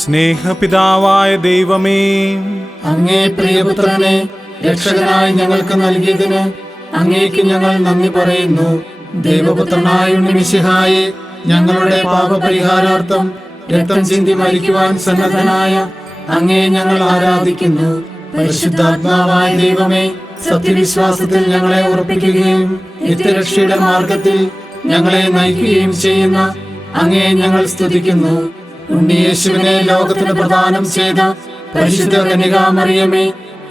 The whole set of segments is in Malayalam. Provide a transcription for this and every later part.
സ്നേഹപിതാവായ ദൈവമേ, അങ്ങേ പ്രിയപുത്രനെ രക്ഷകനായി ഞങ്ങൾക്ക് നൽകിയതിന് അങ്ങേക്ക് ഞങ്ങൾ നന്ദി പറയുന്നു. ദൈവപുത്രനായ ഉണ്ണിമിശിഹായെ ഞങ്ങളുടെ പാപപരിഹാരാർത്ഥം രക്തം ചിന്തി മരിക്കുവാൻ സന്നദ്ധനായ അങ്ങേ ഞങ്ങൾ ആരാധിക്കുന്നു. പരിശുദ്ധാത്മാവായ ദൈവമേ, സത്യവിശ്വാസത്തിൽ ഞങ്ങളെ ഉറപ്പിക്കുകയും നിത്യരക്ഷയുടെ മാർഗത്തിൽ ഞങ്ങളെ നയിക്കുകയും ചെയ്യുന്ന അങ്ങേ ഞങ്ങൾ സ്തുതിക്കുന്നു. ഉണ്ണിയേശുവിനെ ലോകത്തിന് പ്രദാനം ചെയ്ത പരിശുദ്ധ കന്യകാമറിയമേ,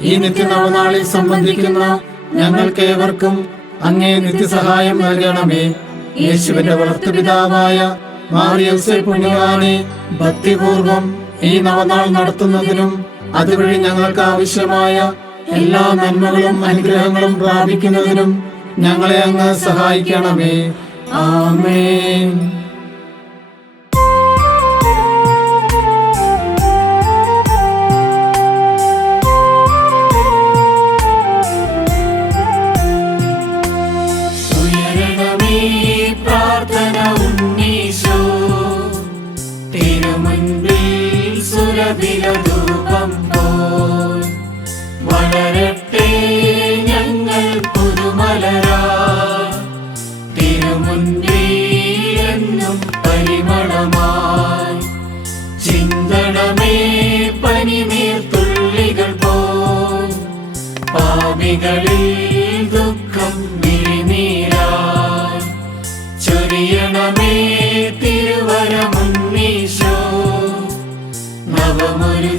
ഈ നിത്യനവനാളിൽ സംബന്ധിക്കുന്ന ഞങ്ങൾക്കേവർക്കും അങ്ങേ നിത്യസഹായം നൽകണമേ. യേശുവിന്റെ വളർത്തുപിതാവായ മാറിയോസേപ്പ് പുണ്യവാനെ ഭക്തിപൂർവം ഈ നവനാൾ നടത്തുന്നതിനും അതുവഴി ഞങ്ങൾക്ക് ആവശ്യമായ എല്ലാ നന്മകളും അനുഗ്രഹങ്ങളും പ്രാപിക്കുന്നതിനും ഞങ്ങളെ അങ്ങ് സഹായിക്കണമേ. ആമേൻ. വളരട്ടെ ഞങ്ങൾ പുതുമലരായി, തിരുമുൻപിലെന്നും പരിമളമായി. ചിന്തണമേ പനിനീർത്തുള്ളികൾ പോൽ, പാപികളിൽ ദുഃഖം വിഴിനീരായി. ചൊരിയണമേ തിരുവരമുന്നീശോ, നവമൊരു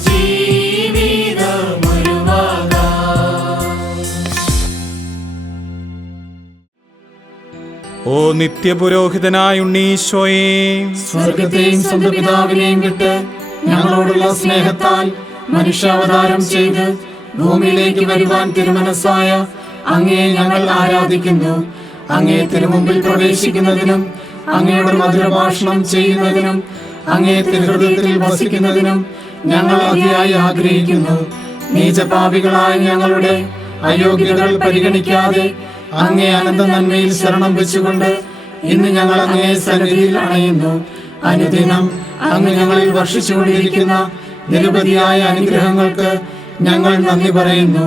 ഓ നിത്യപുരോഹിതനായ ഉണ്ണീശോയെ, സ്വർഗത്തെയും സ്വന്തം പിതാവിനെയും വിട്ട് ഞങ്ങളോടുള്ള സ്നേഹത്താൽ മനുഷ്യാവതാരം ചെയ്ത് ഭൂമിയിലേക്ക് വരുവാൻ തിരുമനസ്സായ അങ്ങയെ ഞങ്ങൾ ആരാധിക്കുന്നു. അങ്ങേ തിരുമുമ്പിൽ പ്രവേശിക്കുന്നതിനും അങ്ങയുടെ മധുരഭാഷണം ചെയ്യുന്നതിനും അങ്ങേ തിരുഹൃദയത്തിൽ വസിക്കുന്നതിനും ഞങ്ങൾ അതിയായി ആഗ്രഹിക്കുന്നു. നീചപാപികളായ ഞങ്ങളുടെ അയോഗ്യതകൾ പരിഗണിക്കാതെ അങ്ങേ അനന്ത നന്മയിൽ ശരണം വെച്ചുകൊണ്ട് ഇന്ന് ഞങ്ങൾ അങ്ങേ സന്നിധിയിൽ അണയുന്നു. അനുദിനം അങ്ങ് ഞങ്ങളിൽ വർഷിച്ചുകൊണ്ടിരിക്കുന്ന നിരവധിയായ അനുഗ്രഹങ്ങൾക്ക് ഞങ്ങൾ നന്ദി പറയുന്നു.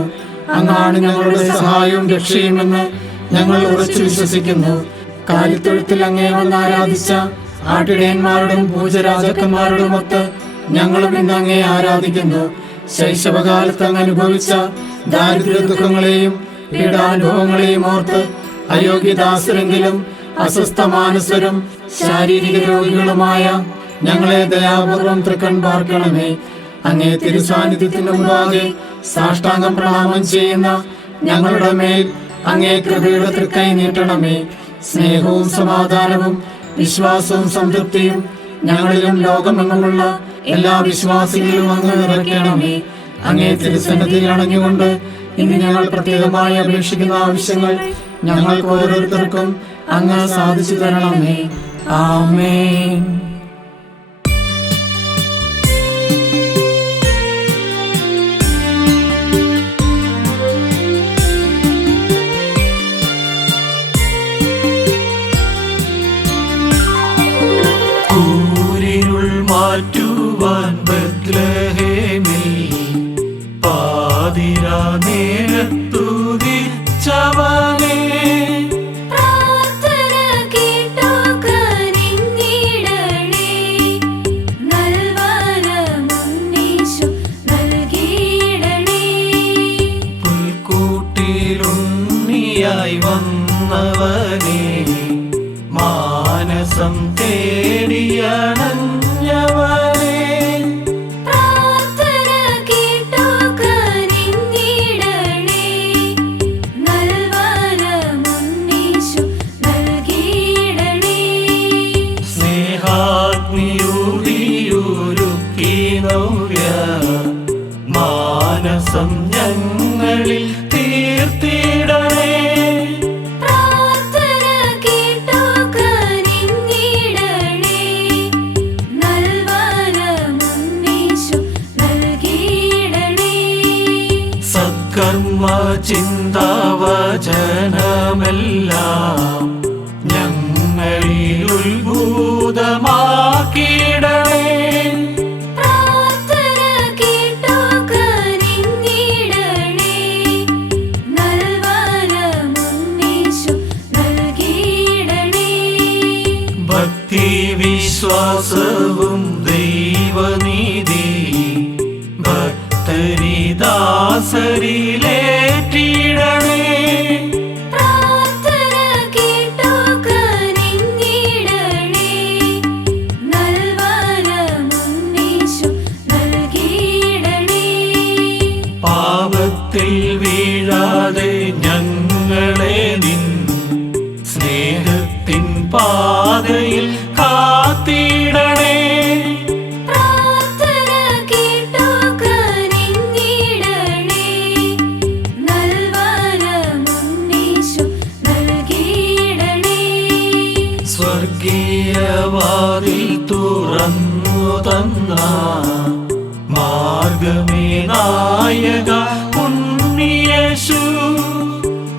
അങ്ങാണ് ഞങ്ങളുടെ സഹായവും രക്ഷയുമെന്ന് ഞങ്ങൾ ഉറച്ചു വിശ്വസിക്കുന്നു. കാലിത്തൊഴുത്തിൽ അങ്ങേ വന്ന് ആരാധിച്ച ആട്ടിടയന്മാരോടും പൂജരാജാക്കന്മാരോടുമൊത്ത് ഞങ്ങളും ഇന്ന് അങ്ങേ ആരാധിക്കുന്നു. ശൈശവകാലത്ത് അങ്ങ് അനുഭവിച്ച ദാരിദ്ര്യ ദുഃഖങ്ങളെയും പീഡാനുഭവങ്ങളെയും ഓർത്ത് അയോഗ്യദാസരെങ്കിലും അസ്വസ്ഥ മാനസരും ശാരീരിക രോഗികളുമായ ഞങ്ങളെ ദയാപൂർവം തൃക്കൺ പാർക്കണമേ. അങ്ങേ തിരുസാന്നിധ്യത്തിന് മുമ്പാകെ സാഷ്ടാംഗം പ്രണാമം ചെയ്യുന്ന ഞങ്ങളുടെ മേൽ അങ്ങേ കൃപയുടെ തൃക്കൈ നീട്ടണമേ. സ്നേഹവും സമാധാനവും വിശ്വാസവും സംതൃപ്തിയും ഞങ്ങളിലും ലോകമെങ്ങുമുള്ള എല്ലാ വിശ്വാസികളിലും അങ്ങ് നിറയ്ക്കണമേ. അങ്ങേ തിരുസന്നിധിയിൽ അണഞ്ഞുകൊണ്ട് ഇന്ന് ഞങ്ങൾ പ്രത്യേകമായി അപേക്ഷിക്കുന്ന ആവശ്യങ്ങൾ ഞങ്ങൾക്ക് ഓരോരുത്തർക്കും അങ്ങ് സാധിച്ചു തരണമേ. ആമേൻ. കൂരിരുൾ മാറ്റുവാൻ ബത്ലഹേമിൽ പാതിരാ നേരത്തുദിച്ചവനേ, പ്രാർത്ഥന കേട്ടോ കനിഞ്ഞിടണേ, നൽവരമുന്നീശു നൽകിയിടണേ. പുൽക്കൂട്ടിലുണ്ണിയായി വന്നവനേ, മാനസം തേടിയണഞ്ഞവനേ, പ്രാർത്ഥന കേട്ടോ കനിഞ്ഞിടണേ, നൽവരമുന്നീശു നൽകിയിടണേ. സ്നേഹാഗ്നിയുതിയൊരുക്കി നവ്യ മാനസം ഞങ്ങളിൽ തീർത്തിടണേ, പ്രാർത്ഥന കേട്ടോ കനിഞ്ഞിടണേ, നൽവരമുന്നീശു നൽകിയിടണേ. സത്കർമ്മ ചിന്താവചനമെല്ലാം ഞങ്ങളിൽ ഉത്ഭൂതമാക്കിടണേ, പ്രാർത്ഥന കേട്ടോ കനിഞ്ഞിടണേ, നൽവരമുന്നീശു നൽകിയിടണേ. ഭക്തി വിശ്വാസവും ദൈവനീതി ഭക്തരിദാസരിലേറ്റിടണേ, പ്രാർത്ഥന കേട്ടോ കനിഞ്ഞിടണേ, നൽവരമുന്നീശു നൽകിയിടണേ. പാപത്തിൽ വീഴാതെ ഞങ്ങളെ നിൻ സ്നേഹത്തിൻ പാതയിൽ കാത്തിടണേ, പ്രാർത്ഥന കേട്ടോ കനിഞ്ഞിടണേ, നൽവരമുന്നീശു നൽകിയിടണേ. സ്വർഗീയവാതിൽ തുറന്നു തന്ന മാർഗമേ നായക ഉണ്ണിയേശു,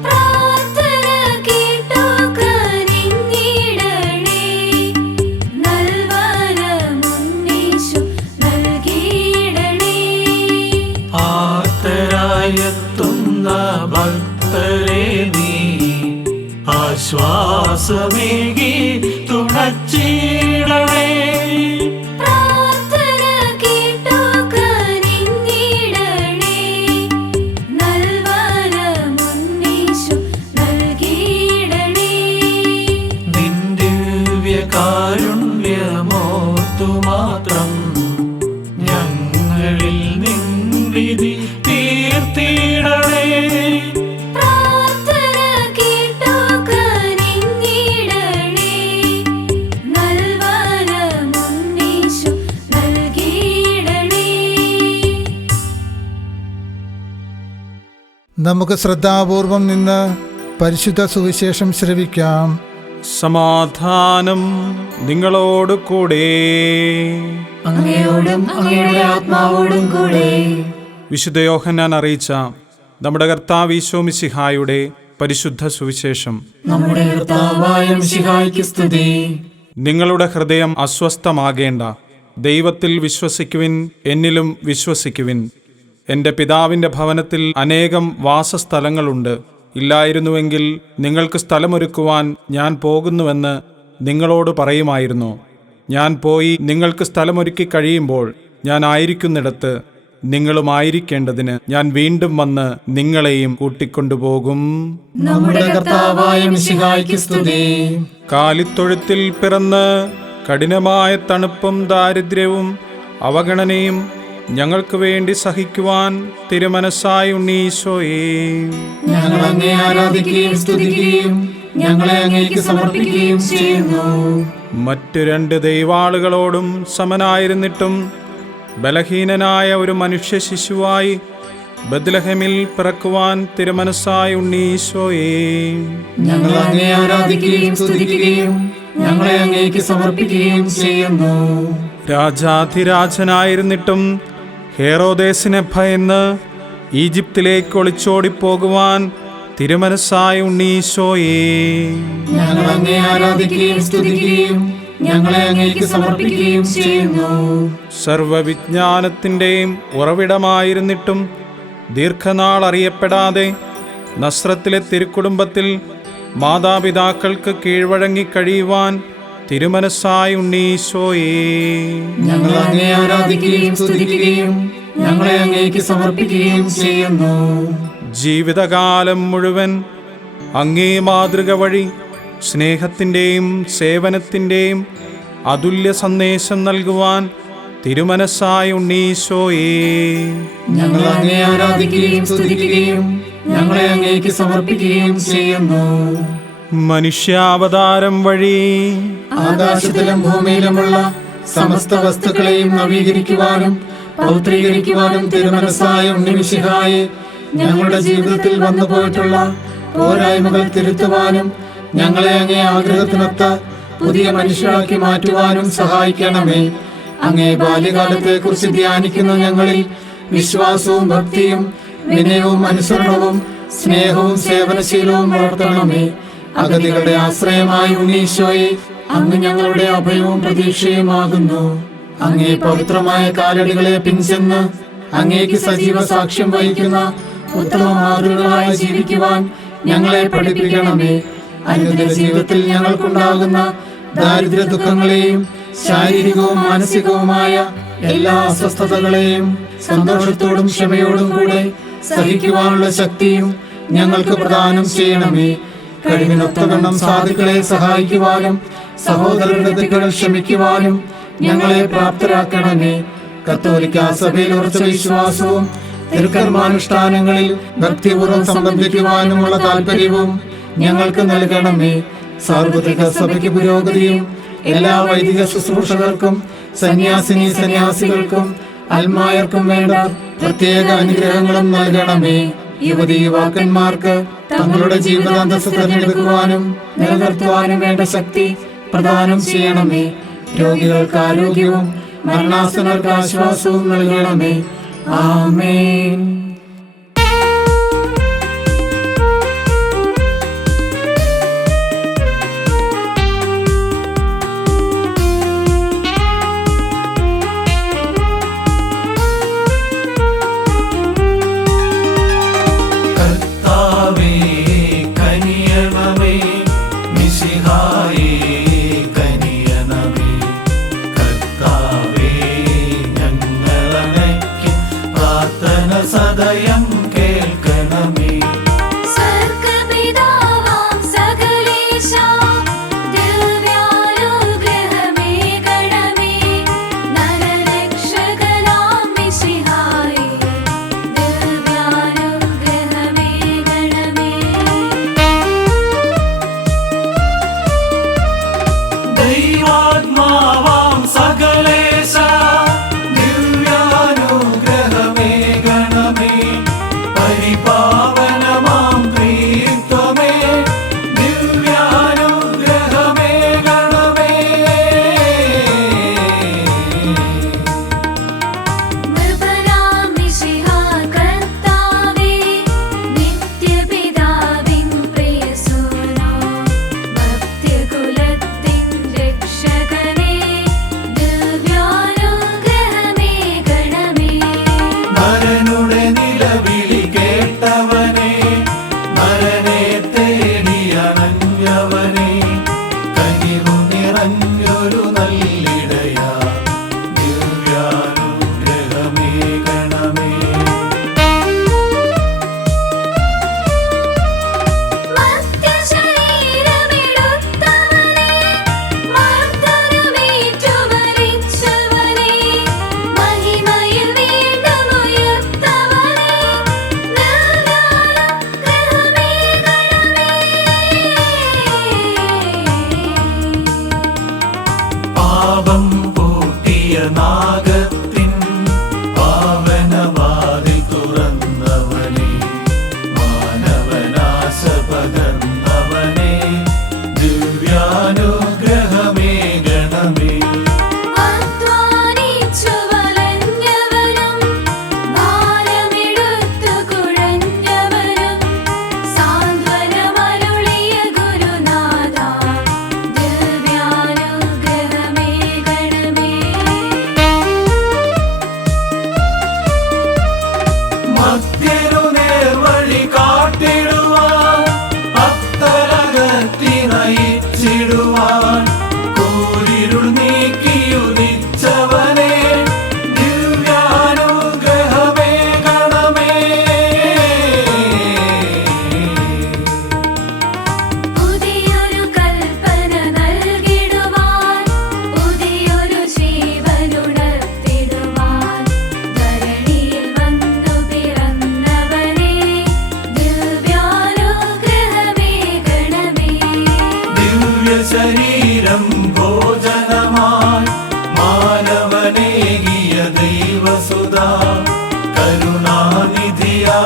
പ്രാർത്ഥന കേട്ടോ കനിഞ്ഞിടണേ, നൽവരമുന്നീശു നൽകിയിടണേ. ആർത്തരായെത്തുന്ന ഭക്തരെ നീ ആശ്വാസമേകി തുണച്ചിടണേ, പ്രാർത്ഥന കേട്ടോ കനിഞ്ഞിടണേ, നൽവരമുന്നീശു നൽകിയിടണേ. നിൻ ദിവ്യകാരുണ്യമോർത്തു മാത്രം ഞങ്ങളിൽ നിൻ വിധി തീർത്തിടണേ, പ്രാർത്ഥന കേട്ടോ കനിഞ്ഞിടണേ, നൽവരമുന്നീശു നൽകിയിടണേ. നമുക്ക് ശ്രദ്ധാപൂർവം നിന്ന് പരിശുദ്ധ സുവിശേഷം ശ്രവിക്കാം. സമാധാനം നിങ്ങളോട് കൂടെ. അങ്ങയോടും അങ്ങയുടെ ആത്മാവോടും കൂടെ. വിശുദ്ധ യോഹന്നാൻ അറിയിച്ച നമ്മുടെ കർത്താവ് ഈശോ മിശിഹായുടെ പരിശുദ്ധ സുവിശേഷം. നമ്മുടെ കർത്താവായ മിശിഹായ്ക്ക് സ്തുതി. നിങ്ങളുടെ ഹൃദയം അസ്വസ്ഥമാകേണ്ട. ദൈവത്തിൽ വിശ്വസിക്കുവിൻ, എന്നിലും വിശ്വസിക്കുവിൻ. എൻ്റെ പിതാവിൻ്റെ ഭവനത്തിൽ അനേകം വാസസ്ഥലങ്ങളുണ്ട്. ഇല്ലായിരുന്നുവെങ്കിൽ നിങ്ങൾക്ക് സ്ഥലമൊരുക്കുവാൻ ഞാൻ പോകുന്നുവെന്ന് നിങ്ങളോട് പറയുമായിരുന്നു. ഞാൻ പോയി നിങ്ങൾക്ക് സ്ഥലമൊരുക്കി കഴിയുമ്പോൾ ഞാൻ ആയിരിക്കുന്നിടത്ത് നിങ്ങളുമായിരിക്കേണ്ടതിന് ഞാൻ വീണ്ടും വന്ന് നിങ്ങളെയും കൂട്ടിക്കൊണ്ടുപോകും. നമ്മുടെ കർത്താവായ മിശിഹായ്ക്ക് സ്തുതി. കാലിത്തൊഴുത്തിൽ പിറന്ന് കഠിനമായ തണുപ്പും ദാരിദ്ര്യവും അവഗണനയും ഞങ്ങൾക്ക് വേണ്ടി സഹിക്കുവാൻ തിരുമനസ്സായ ഉണ്ണീശോയേ, ഞങ്ങൾ അങ്ങേ ആരാധിക്കുകയും സ്തുതിക്കുകയും ഞങ്ങളെ അങ്ങേക്ക് സമർപ്പിക്കുകയും ചെയ്യുന്നു. മറ്റു രണ്ട് ദൈവാളുകളോടും സമനായിരുന്നിട്ടും ബലഹീനനായ ഒരു മനുഷ്യ ശിശുവായി ബത്ലഹേമിൽ പിറക്കുവാൻ തിരുമനസ്സായ ഉണ്ണീശോയേ, ഞങ്ങൾ അങ്ങേ ആരാധിക്കുകയും സ്തുതിക്കുകയും ഞങ്ങളെ അങ്ങേക്ക് സമർപ്പിക്കുകയും ചെയ്യുന്നു. രാജാധിരാജനായിരുന്നിട്ടും ഹേറോദേസിനെ ഭയന്ന് ഈജിപ്തിലേക്ക് ഒളിച്ചോടിപ്പോകുവാൻ തിരുമനസ്സായ ഉണ്ണീശോയേ, ഞങ്ങൾ അങ്ങേ ആരാധിക്കുകയും സ്തുതിക്കുകയും ഞങ്ങളെ അങ്ങേക്ക് സമർപ്പിക്കുകയും ചെയ്യുന്നു. സർവവിജ്ഞാനത്തിൻ്റെയും ഉറവിടമായിരുന്നിട്ടും ദീർഘനാൾ അറിയപ്പെടാതെ നസ്രത്തിലെ തിരുക്കുടുംബത്തിൽ മാതാപിതാക്കൾക്ക് കീഴ്വഴങ്ങി കഴിയുവാൻ തിരുമനസ്സായ ഉണ്ണീശോയേ, ഞങ്ങൾ അങ്ങേ ആരാധിക്കുകയും സ്തുതിക്കുകയും ഞങ്ങളെ അങ്ങേക്ക് സമർപ്പിക്കുകയും ചെയ്യുന്നു. ജീവിതകാലം മുഴുവൻ അങ്ങേ മാതൃക വഴി സ്നേഹത്തിൻ്റെയും സേവനത്തിൻ്റെയും അതുല്യ സന്ദേശം നൽകുവാൻ തിരുമനസ്സായ ഉണ്ണീശോയേ, ഞങ്ങൾ അങ്ങേ ആരാധിക്കുകയും സ്തുതിക്കുകയും ഞങ്ങളെ അങ്ങേക്ക് സമർപ്പിക്കുകയും ചെയ്യുന്നു. മനുഷ്യാവതാരം വഴി ആകാശത്തിലും ഭൂമിയിലുമുള്ള സമസ്ത വസ്തുക്കളെയും നവീകരിക്കുവാനും പൗത്രീകരിക്കുവാനും തിരുമനസ്സായ ഉണ്ണിമിശിഹായെ ഞങ്ങളുടെ ജീവിതത്തിൽ വന്നുപോയിട്ടുള്ള പോരായ്മകൾ തിരുത്തുവാനും ഞങ്ങളെ അങ്ങേ ആഗ്രഹത്തിനൊത്ത പുതിയ മനുഷ്യരാക്കി മാറ്റുവാനും സഹായിക്കണമേ. അങ്ങേ ബാല്യകാലത്തെ കുറിച്ച് ധ്യാനിക്കുന്ന ഞങ്ങളിൽ വിശ്വാസവും ഭക്തിയും വിനയവും അനുസരണവും സ്നേഹവും സേവനശീലവും വളർത്തണമേ. അഗതികളുടെ ആശ്രയമായ ഉണ്ണീശോയെ, അങ്ങ് ഞങ്ങളുടെ അഭയവും പ്രതീക്ഷയുമാകുന്നു. അങ്ങേ പവിത്രമായ കാലടികളെ പിൻചെന്ന് അങ്ങേക്ക് സജീവ സാക്ഷ്യം വഹിക്കുന്ന ഉത്തമ മാതൃകളായി ജീവിക്കുവാൻ ഞങ്ങളെ പഠിപ്പിക്കണമേ. അനുദിന ജീവിതത്തിൽ ഞങ്ങൾക്കുണ്ടാകുന്ന ദാരിദ്ര്യ ദുഃഖങ്ങളെയും ശാരീരികവും മാനസികവുമായ എല്ലാ അസ്വസ്ഥതകളെയും സന്തോഷത്തോടും ക്ഷമയോടും കൂടെ സഹിക്കുവാനുള്ള ശക്തിയും ഞങ്ങൾക്ക് പ്രദാനം ചെയ്യണമേ. കഴിവിനൊത്തവണ്ണം സാധുക്കളെ സഹായിക്കുവാനും സഹോദരരുടെ തെറ്റുകൾ ക്ഷമിക്കുവാനും ഞങ്ങളെ പ്രാപ്തരാക്കണമേ. കത്തോലിക്ക സഭയിൽ ഉറച്ച വിശ്വാസവും തിരുക്കർമാനുഷ്ഠാനങ്ങളിൽ ഭക്തിപൂർവ്വം സംബന്ധിക്കുവാനുമുള്ള താല്പര്യവും ഞങ്ങൾക്ക് നൽകണമേ. സാർവത്രിക സഭയ്ക്ക് പുരോഗതിയും എല്ലാ വൈദിക ശുശ്രൂഷകർക്കും സന്യാസിനി സന്യാസികൾക്കും അൽമായർക്കും വേണ്ട പ്രത്യേക അനുഗ്രഹങ്ങളും നൽകണമേ. യുവതി യുവാക്കന്മാർക്ക് തങ്ങളുടെ ജീവിതാന്തസ് തിരഞ്ഞെടുക്കുവാനും നിലനിർത്തുവാനും വേണ്ട ശക്തി പ്രദാനം ചെയ്യണമേ. രോഗികൾക്ക് ആരോഗ്യവും മരണാസന്നർക്ക് ആശ്വാസവും നൽകണമേ. ആമേൻ. കർത്താവേ കനിയണമേ, മിശിഹായേ കനിയണമേ. കർത്താവേ ഞങ്ങളണയ്ക്കും പ്രാർത്ഥന സദയം കേൾക്കണമേ. സ്വർഗ്ഗപിതാവാം സകലേശാ, ദിവ്യാനുഗ്രഹമേകണമേ. നരരക്ഷകനാം മിശിഹായേ, ദിവ്യാനുഗ്രഹമേകണമേ. ദൈവാത്മാവാം സകലേശാ, ദിവ്യാനുഗ്രഹമേകണമേ. പരിപാവന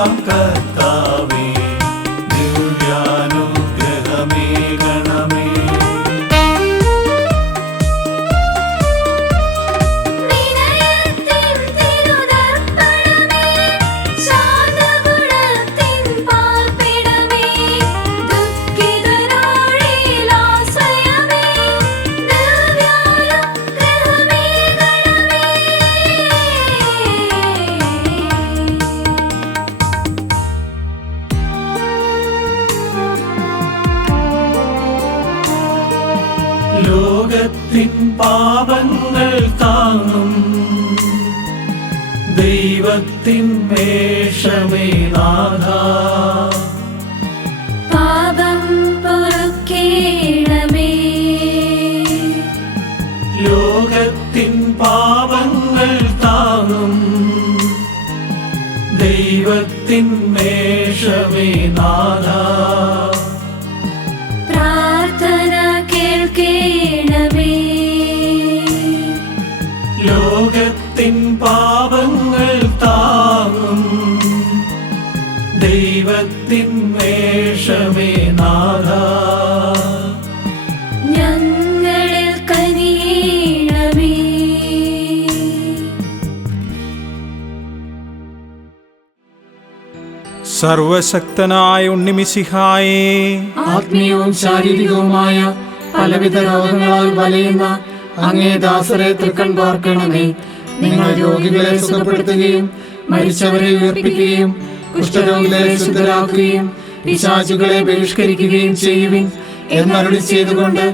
നൽകാം കർത്താവേ, ദിവ്യാനുഗ്രഹമേകണമേ. വിനയത്തിൻ തിരുതർപ്പണമേ, ശാന്തഗുണത്തിൻ പാർപ്പിടമേ, ദുഃഖിതരോടിലാശ്രയമേ, ലോകത്തിൻ പാപങ്ങൾ താങ്ങും ദൈവത്തിൻ മേഷമേ നാഥ, പാപം പൊറുക്കേണമേ, ലോകത്തിൻ പാപങ്ങൾ താങ്ങും ദൈവത്തിൻ മേഷമേ നാഥ, പ്രാർത്ഥന കേൾക്കേണമേ, ലോകത്തിൻ പാപങ്ങൾ താങ്ങും ദൈവത്തിൻ മേഷമേ നാഥ, ഞങ്ങളിൽ കനിയേണമേ. സർവശക്തനായ ഉണ്ണിമിശിഹായേ, ആത്മീയവും ശാരീരികവുമായ പലവിധ രോഗങ്ങളാൽ വലയുന്ന അങ്ങേ ദാസരെ തൃക്കൺ പാർക്കണമേ. നിങ്ങൾ രോഗികളെ സുഖപ്പെടുത്തുകയും മരിച്ചവരെ ഉയർപ്പിക്കുകയും കുഷ്ഠരോഗികളെ ശുദ്ധരാക്കുകയും പിശാചുകളെ ബഹിഷ്കരിക്കുകയും ചെയ്യുവിൻ എന്നരുളി ചെയ്തുകൊണ്ട്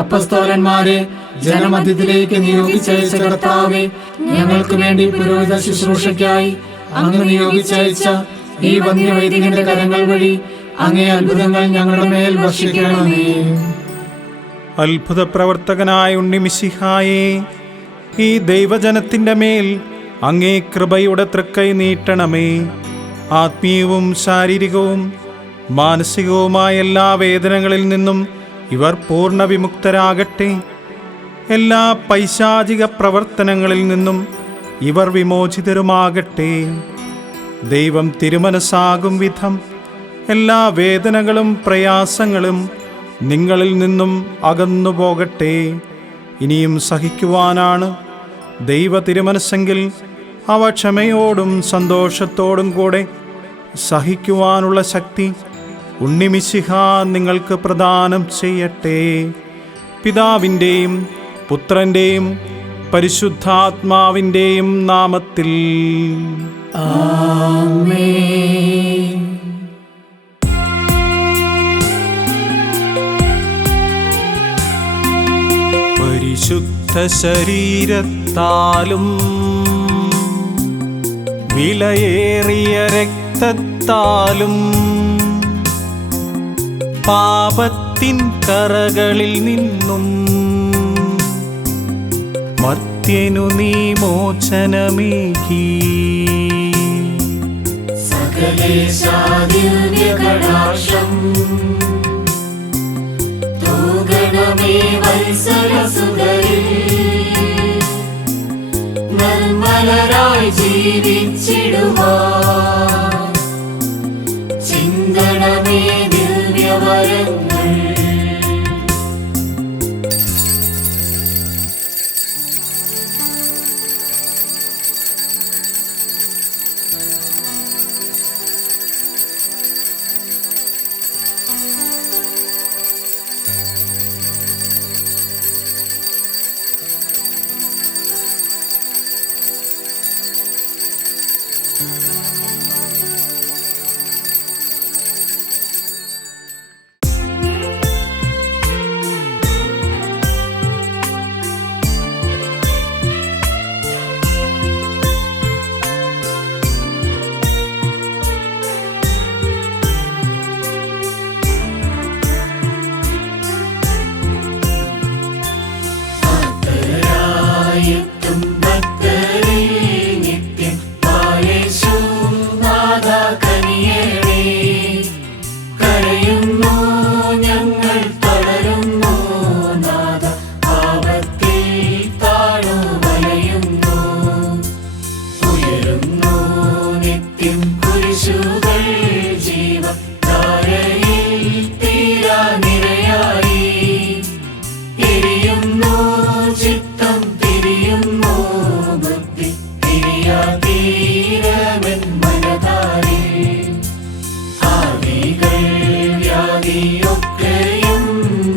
അപ്പസ്തോലന്മാരെ ജനമധ്യത്തിലേക്ക് നിയോഗിച്ചയച്ച കർത്താവേ, ഞങ്ങൾക്ക് വേണ്ടി പുരോഹിത ശുശ്രൂഷയ്ക്കായി അങ്ങ് നിയോഗിച്ചയച്ച ഈ വന്യവൈദികന്റെ കരങ്ങൾ വഴി അങ്ങേ അത്ഭുതങ്ങൾ ഞങ്ങളുടെ മേൽ വർഷിക്കണമേ. അത്ഭുത പ്രവർത്തകനായ ഉണ്ണിമിശിഹായേ, ഈ ദൈവജനത്തിൻ്റെ മേൽ അങ്ങേ കൃപയുടെ തൃക്കൈ നീട്ടണമേ. ആത്മീയവും ശാരീരികവും മാനസികവുമായ എല്ലാ വേദനകളിൽ നിന്നും ഇവർ പൂർണ്ണ വിമുക്തരാകട്ടെ. എല്ലാ പൈശാചിക പ്രവർത്തനങ്ങളിൽ നിന്നും ഇവർ വിമോചിതരുമാകട്ടെ. ദൈവം തിരുമനസ്സാകും വിധം എല്ലാ വേദനകളും പ്രയാസങ്ങളും നിങ്ങളിൽ നിന്നും അകന്നു പോകട്ടെ. ഇനിയും സഹിക്കുവാനാണ് ദൈവ തിരുമനസ്സെങ്കിൽ അവ ക്ഷമയോടും സന്തോഷത്തോടും കൂടെ സഹിക്കുവാനുള്ള ശക്തി ഉണ്ണിമിശിഹ നിങ്ങൾക്ക് പ്രദാനം ചെയ്യട്ടെ. പിതാവിൻ്റെയും പുത്രൻ്റെയും പരിശുദ്ധാത്മാവിൻ്റെയും നാമത്തിൽ ആമേൻ. പരിശുദ്ധ ശരീരത്താലും വിലയേറിയ രക്തത്താലും പാപത്തിൻ കറകളിൽ നിന്നും മർത്യനു നീ മോചനമേകി. സകലേശാ ദിവ്യകടാക്ഷം തൂഗണമേ വത്സലസുതരിൽ, നിർമ്മലരായി ജീവിച്ചിടുവാൻ ചിന്തണമേ ദിവ്യവരങ്ങൾ. ശിശുകൾ ജീവധാരയിൽ തീരാനിരയായി. എരിയുന്നു ചിത്തം തിരിയുന്നു ബുദ്ധി തിരിയാതീരമെൻ മനതാരിൽ. ആദികൾ വ്യാധിയൊക്കെയും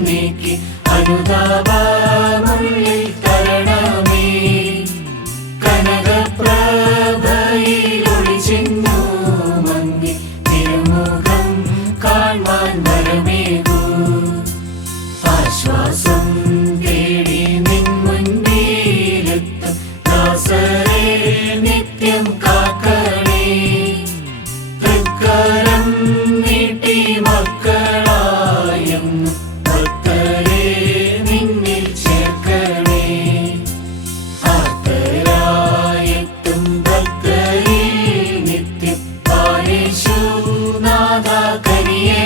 നീക്കി അനുതാപമുള്ളിൽ തരണമേ. കനകപ്രഭയിൽ ഒളിച്ചിന്നു മങ്ങി തിരുമുഖം കാൺമാൻ വരമേകൂ. ആശ്വാസം തേടി നിൻ മുൻപിലെത്തും ദാസരെ നിത്യം കാക്കണേ. തൃക്കരം നീട്ടി മക്കളായെന്നു ഭക്തരെ നിന്നിൽ ചേർക്കണേ. ആർത്തരായെത്തും ഭക്തരിൽ നിത്യം യേശുനാഥ കനിയേ.